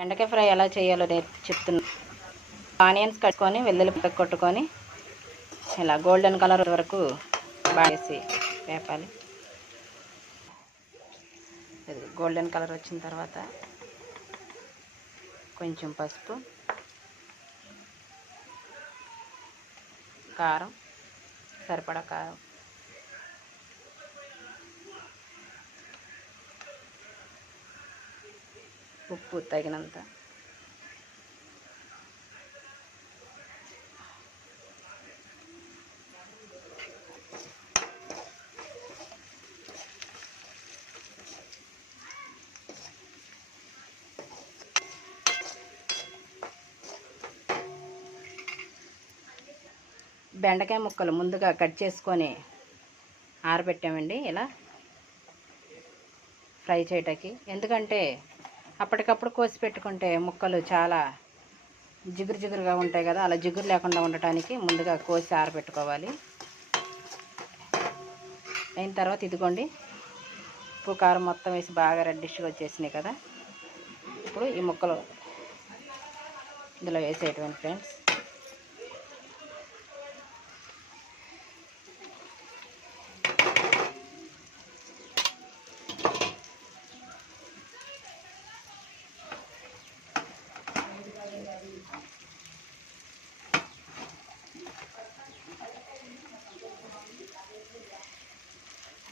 బెండకాయ ఫ్రై ఎలా చేయాలో చెప్తున్నా. ఆనియన్స్ కట్టుకొని వెల్లుల్లి కొట్టుకొని ఇలా గోల్డెన్ కలర్ వరకు బాగేసి వేపాలి. గోల్డెన్ కలర్ వచ్చిన తర్వాత కొంచెం పసుపు, కారం, సరిపడా కారం, ఉప్పు తగినంత, బెండకాయ ముక్కలు ముందుగా కట్ చేసుకొని ఆరబెట్టామండి ఇలా ఫ్రై చేయటానికి. ఎందుకంటే అప్పటికప్పుడు కోసి పెట్టుకుంటే ముక్కలు చాలా జిగురుగా ఉంటాయి కదా, అలా జిగురు లేకుండా ఉండటానికి ముందుగా కోసి ఆరబెట్టుకోవాలి. అయిన తర్వాత ఇదిగోండి ఉప్పు కారం మొత్తం వేసి బాగా రెడ్డిష్గా వచ్చేసినాయి కదా. ఇప్పుడు ఈ ముక్కలు ఇందులో వేసేటువంటి ఫ్రెండ్స్.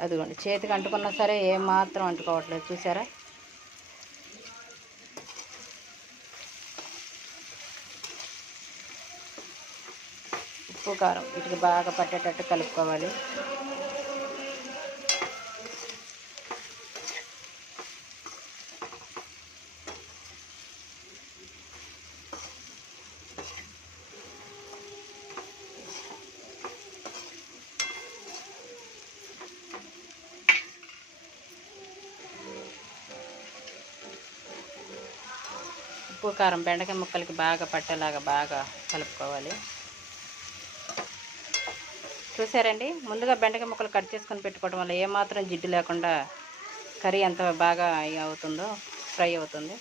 అదిగోండి చేతికి అంటుకున్నా సరే ఏమాత్రం అంటుకోవట్లేదు, చూసారా. ఉప్పు కారం వీటికి బాగా పట్టేటట్టు కలుపుకోవాలి. ఉప్పు కారం బెండకాయ ముక్కలకి బాగా పట్టేలాగా బాగా కలుపుకోవాలి. చూసారండి, ముందుగా బెండకాయ ముక్కలు కట్ చేసుకొని పెట్టుకోవడం వల్ల ఏమాత్రం జిడ్డు లేకుండా కర్రీ ఎంత బాగా అవుతుందో ఫ్రై అవుతుంది.